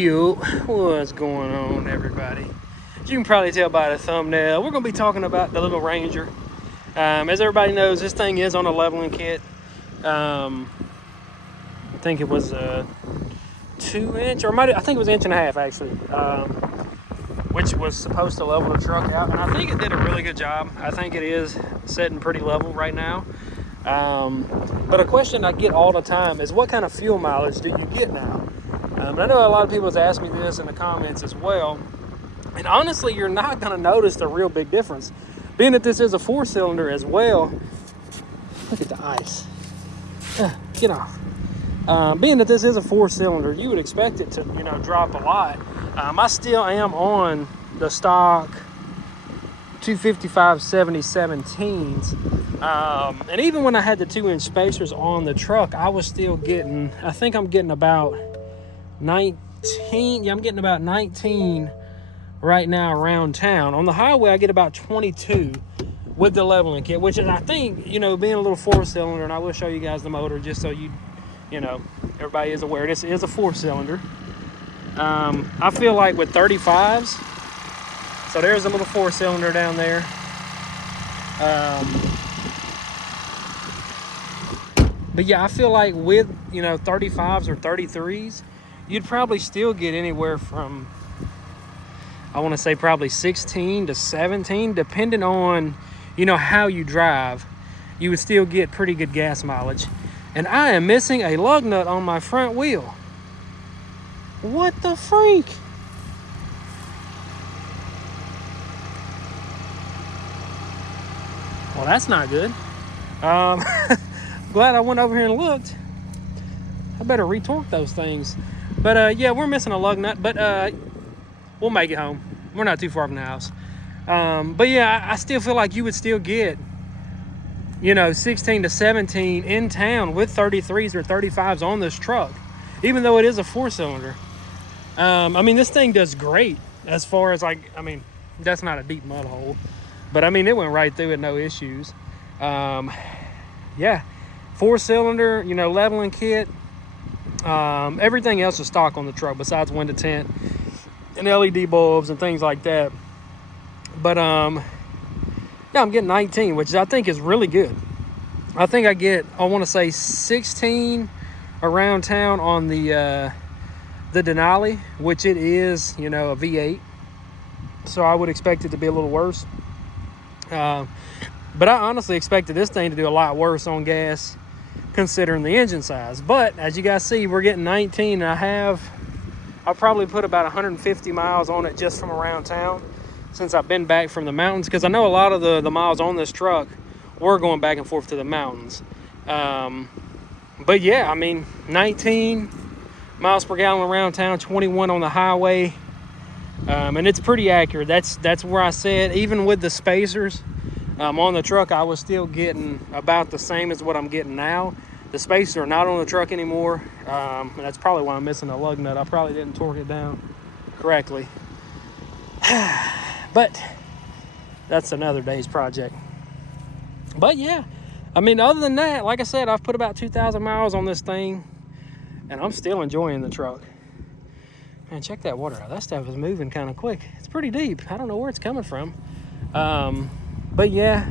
Yo, what's going on, everybody? As you can probably tell by the thumbnail, we're going to be talking about the little Ranger. As everybody knows, this thing is on a leveling kit. I think it was a 2-inch, or I think it was 1.5 inches actually, which was supposed to level the truck out, and I think it did a really good job. I think it is sitting pretty level right now. But a question I get all the time is, what kind of fuel mileage do you get now? And I know a lot of people have asked me this in the comments as well. And honestly, you're not going to notice the real big difference. Being that this is a 4-cylinder as well. Look at the ice. Get off. Being that this is a 4-cylinder, you would expect it to, drop a lot. I still am on the stock 255/70/17s. And even when I had the 2-inch spacers on the truck, I was still getting, I think I'm getting about 19. Yeah, I'm getting about 19 right now around town. On the highway, I get about 22 with the leveling kit, which is, I think, being a little 4-cylinder, and I will show you guys the motor just so everybody is aware this is a 4-cylinder. I feel like with 35s, so there's a little 4-cylinder down there. But yeah, I feel like with 35s or 33s, you'd probably still get anywhere from, I want to say probably 16 to 17, depending on, how you drive. You would still get pretty good gas mileage. And I am missing a lug nut on my front wheel. What the freak? Well, that's not good. Glad I went over here and looked. I better retorque those things. But yeah, we're missing a lug nut, but we'll make it home. We're not too far from the house. But yeah, I still feel like you would still get, 16 to 17 in town with 33s or 35s on this truck, even though it is a 4-cylinder. This thing does great as far as that's not a deep mud hole, but it went right through it, no issues. Yeah, 4-cylinder, leveling kit. Everything else is stock on the truck besides window tint and LED bulbs and things like that. But yeah, I'm getting 19, which I think is really good. I think I get, I want to say 16 around town on the Denali, which it is, a V8. So I would expect it to be a little worse. But I honestly expected this thing to do a lot worse on gas, considering the engine size. But as you guys see, we're getting 19, and I'll probably put about 150 miles on it just from around town since I've been back from the mountains, because I know a lot of the miles on this truck were going back and forth to the mountains. But yeah, 19 miles per gallon around town, 21 on the highway, and it's pretty accurate. That's where I said, even with the spacers on the truck, I was still getting about the same as what I'm getting now. The spacers are not on the truck anymore, and that's probably why I'm missing a lug nut. I probably didn't torque it down correctly. But that's another day's project. But yeah, other than that, like I said, I've put about 2,000 miles on this thing, and I'm still enjoying the truck. Man, check that water out. That stuff is moving kind of quick. It's pretty deep. I don't know where it's coming from. But yeah,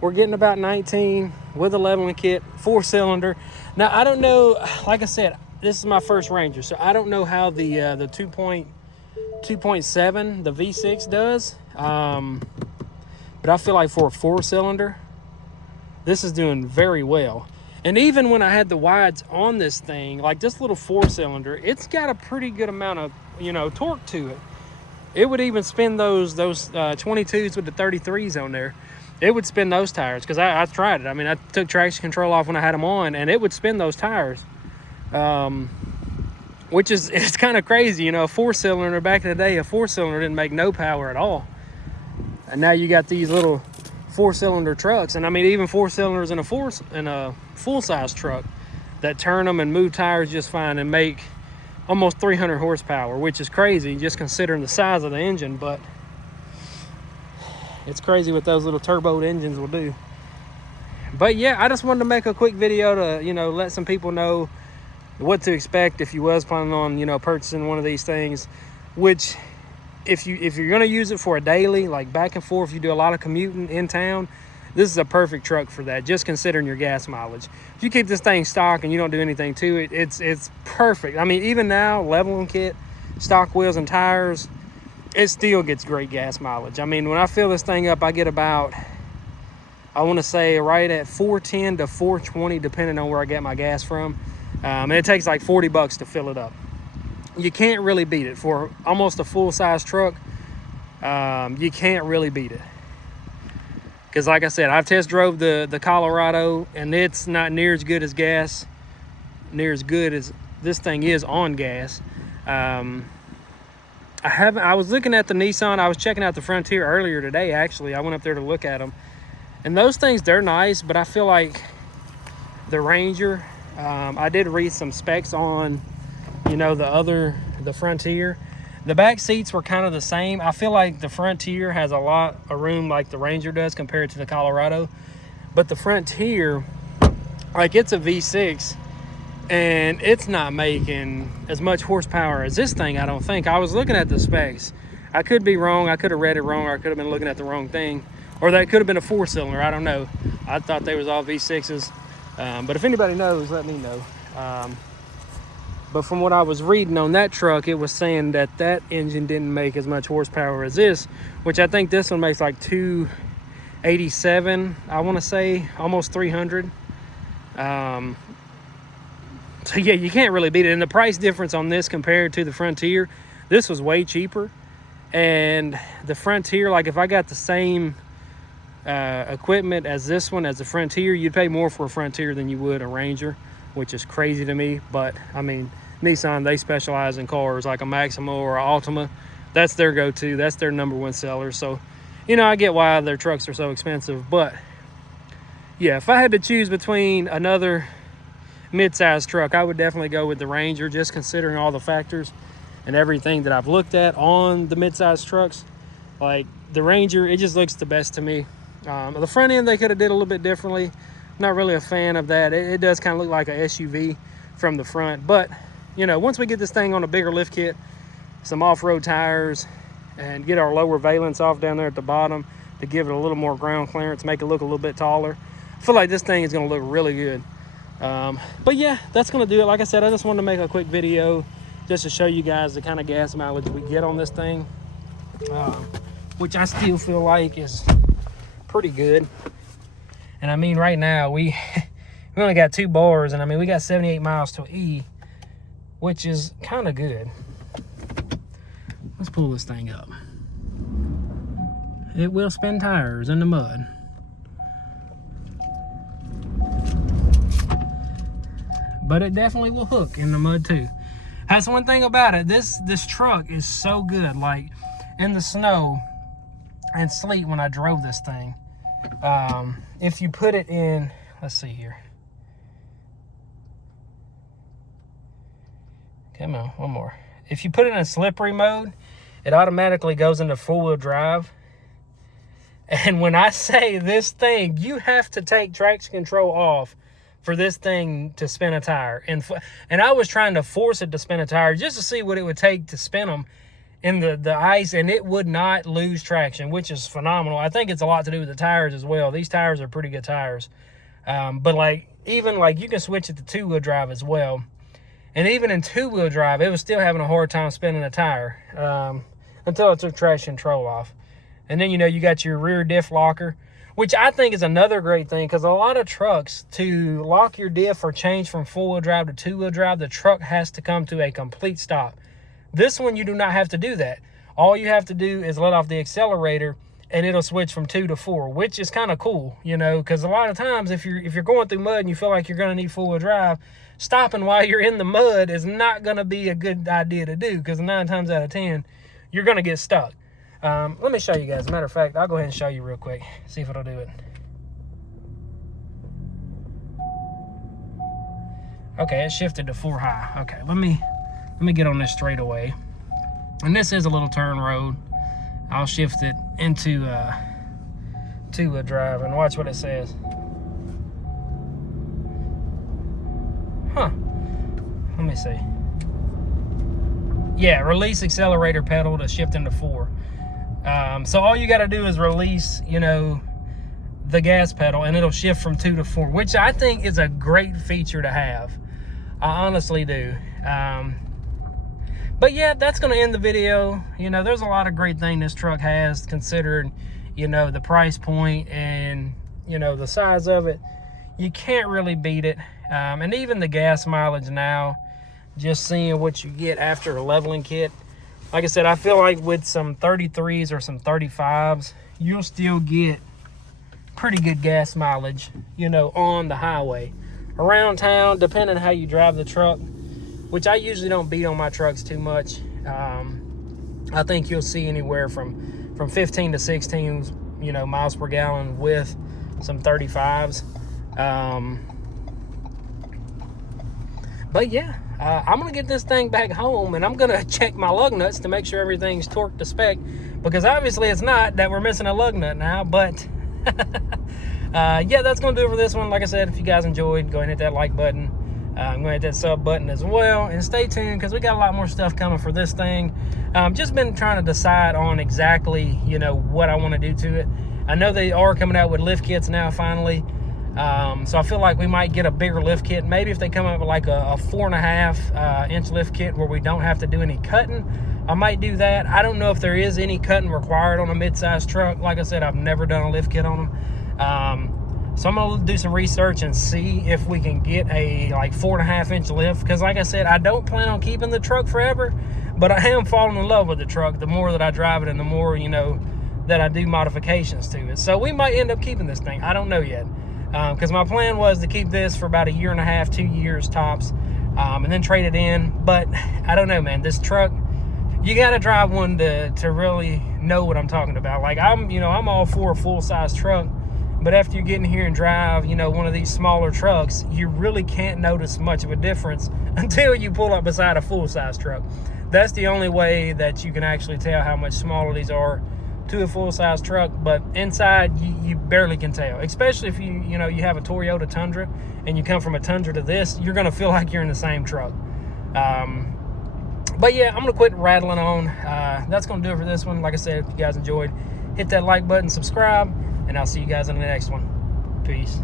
we're getting about 19 with a leveling kit, 4-cylinder. Now, I don't know, like I said, this is my first Ranger, so I don't know how the 2.7, the V6 does. But I feel like for a 4-cylinder, this is doing very well. And even when I had the wides on this thing, like this little 4-cylinder, it's got a pretty good amount of, torque to it. It would even spin those 22s with the 33s on there. It would spin those tires, because I tried it. I took traction control off when I had them on, and it would spin those tires. Which is, it's kind of crazy, a 4-cylinder back in the day, a 4-cylinder didn't make no power at all. And now you got these little 4-cylinder trucks, and even 4-cylinders in a full-size truck that turn them and move tires just fine and make almost 300 horsepower, which is crazy just considering the size of the engine. But it's crazy what those little turbo engines will do. But yeah, I just wanted to make a quick video to let some people know what to expect if you was planning on, you know, purchasing one of these things, which if you're going to use it for a daily, like back and forth, you do a lot of commuting in town, this is a perfect truck for that, just considering your gas mileage. If you keep this thing stock and you don't do anything to it, it's perfect. I mean, even now, leveling kit, stock wheels and tires, it still gets great gas mileage. I mean, when I fill this thing up, I get about, I want to say right at 410 to 420, depending on where I get my gas from. And it takes like $40 to fill it up. You can't really beat it for almost a full-size truck. You can't really beat it. Because like I said, I've test drove the Colorado, and it's not near as good as gas, near as good as this thing is on gas. I was looking at the Nissan. I was checking out the Frontier earlier today, actually. I went up there to look at them. And those things, they're nice, but I feel like the Ranger, I did read some specs on, you know, the Frontier. The back seats were kind of the same. I feel like the Frontier has a lot of room like the Ranger does compared to the Colorado. But the Frontier, like, it's a V6, and it's not making as much horsepower as this thing, I don't think. I was looking at the specs. I could be wrong. I could have read it wrong, or I could have been looking at the wrong thing. Or that could have been a 4-cylinder. I don't know. I thought they was all V6s. But if anybody knows, let me know. But from what I was reading on that truck, it was saying that that engine didn't make as much horsepower as this, which I think this one makes like 287, I want to say, almost 300. So yeah, you can't really beat it. And the price difference on this compared to the Frontier, this was way cheaper. And the Frontier, like if I got the same equipment as this one, as the Frontier, you'd pay more for a Frontier than you would a Ranger, which is crazy to me. But I mean, Nissan, they specialize in cars like a Maxima or a Altima. That's their go-to. That's their #1 seller. So, you know, I get why their trucks are so expensive. But yeah, if I had to choose between another mid-size truck, I would definitely go with the Ranger, just considering all the factors and everything that I've looked at on the mid-size trucks. Like the Ranger, it just looks the best to me. The front end, they could have did a little bit differently. Not really a fan of that. It does kind of look like a SUV from the front. But, you know, once we get this thing on a bigger lift kit, some off-road tires, and get our lower valence off down there at the bottom to give it a little more ground clearance, make it look a little bit taller, I feel like this thing is going to look really good. But yeah, that's going to do it. Like I said, I just wanted to make a quick video just to show you guys the kind of gas mileage we get on this thing, which I still feel like is pretty good. And I mean, right now we only got 2 bars, and I mean, we got 78 miles to E, which is kind of good. Let's pull this thing up. It will spin tires in the mud. But it definitely will hook in the mud too. That's one thing about it. This truck is so good. Like in the snow and sleet when I drove this thing, if you put it in, let's see here. Come on, one more. If you put it in a slippery mode, it automatically goes into 4-wheel drive. And when I say this thing, you have to take traction control off for this thing to spin a tire. And I was trying to force it to spin a tire just to see what it would take to spin them in the ice, and it would not lose traction, which is phenomenal. I think it's a lot to do with the tires as well. These tires are pretty good tires. But like, even like you can switch it to 2-wheel drive as well. And even in 2-wheel drive, it was still having a hard time spinning a tire until I took traction control off. And then, you know, you got your rear diff locker, which I think is another great thing, because a lot of trucks, to lock your diff or change from 4-wheel drive to 2-wheel drive, the truck has to come to a complete stop. This one, you do not have to do that. All you have to do is let off the accelerator, and it'll switch from 2 to 4, which is kind of cool, you know, because a lot of times if you're going through mud and you feel like you're going to need 4-wheel drive, stopping while you're in the mud is not going to be a good idea to do, because 9 times out of 10, you're going to get stuck. Let me show you guys. As a matter of fact, I'll go ahead and show you real quick. See if it'll do it. Okay, it shifted to 4 high. Okay, let me get on this straightaway. And this is a little turn road. I'll shift it into 2-wheel drive and watch what it says. Huh. let me see. Yeah, release accelerator pedal to shift into 4. So all you got to do is release, you know, the gas pedal, and it'll shift from 2 to 4, which I think is a great feature to have. I honestly do. But yeah, that's going to end the video. You know, there's a lot of great things this truck has, considering, you know, the price point and, you know, the size of it. You can't really beat it. And even the gas mileage now, just seeing what you get after a leveling kit. Like I said, I feel like with some 33s or some 35s, you'll still get pretty good gas mileage, you know, on the highway. Around town, depending on how you drive the truck, which I usually don't beat on my trucks too much. I think you'll see anywhere from 15 to 16, you know, miles per gallon with some 35s. But yeah, I'm gonna get this thing back home, and I'm gonna check my lug nuts to make sure everything's torqued to spec, because obviously it's not, that we're missing a lug nut now. But yeah, that's gonna do it for this one. Like I said, if you guys enjoyed, go ahead and hit that like button. I'm gonna hit that sub button as well, and stay tuned, because we got a lot more stuff coming for this thing. Just been trying to decide on exactly, you know, what I want to do to it. I know they are coming out with lift kits now finally. So I feel like we might get a bigger lift kit. Maybe if they come up with like a 4.5 inch lift kit where we don't have to do any cutting, I might do that. I don't know if there is any cutting required on a mid-size truck. Like I said, I've never done a lift kit on them. So I'm gonna do some research and see if we can get a like 4.5 inch lift, because like I said, I don't plan on keeping the truck forever, but I am falling in love with the truck the more that I drive it, and the more, you know, that I do modifications to it. So we might end up keeping this thing. I don't know yet. Because my plan was to keep this for about 1.5 years, 2 years tops, and then trade it in. But I don't know, man. This truck, you got to drive one to really know what I'm talking about. Like, I'm all for a full-size truck, but after you get in here and drive, you know, one of these smaller trucks, you really can't notice much of a difference until you pull up beside a full-size truck. That's the only way that you can actually tell how much smaller these are to a full-size truck. But inside, you barely can tell, especially if you have a Toyota Tundra and you come from a Tundra to this, you're gonna feel like you're in the same truck. But yeah, I'm gonna quit rattling on. That's gonna do it for this one. Like I said, if you guys enjoyed, hit that like button, subscribe, and I'll see you guys in the next one. Peace.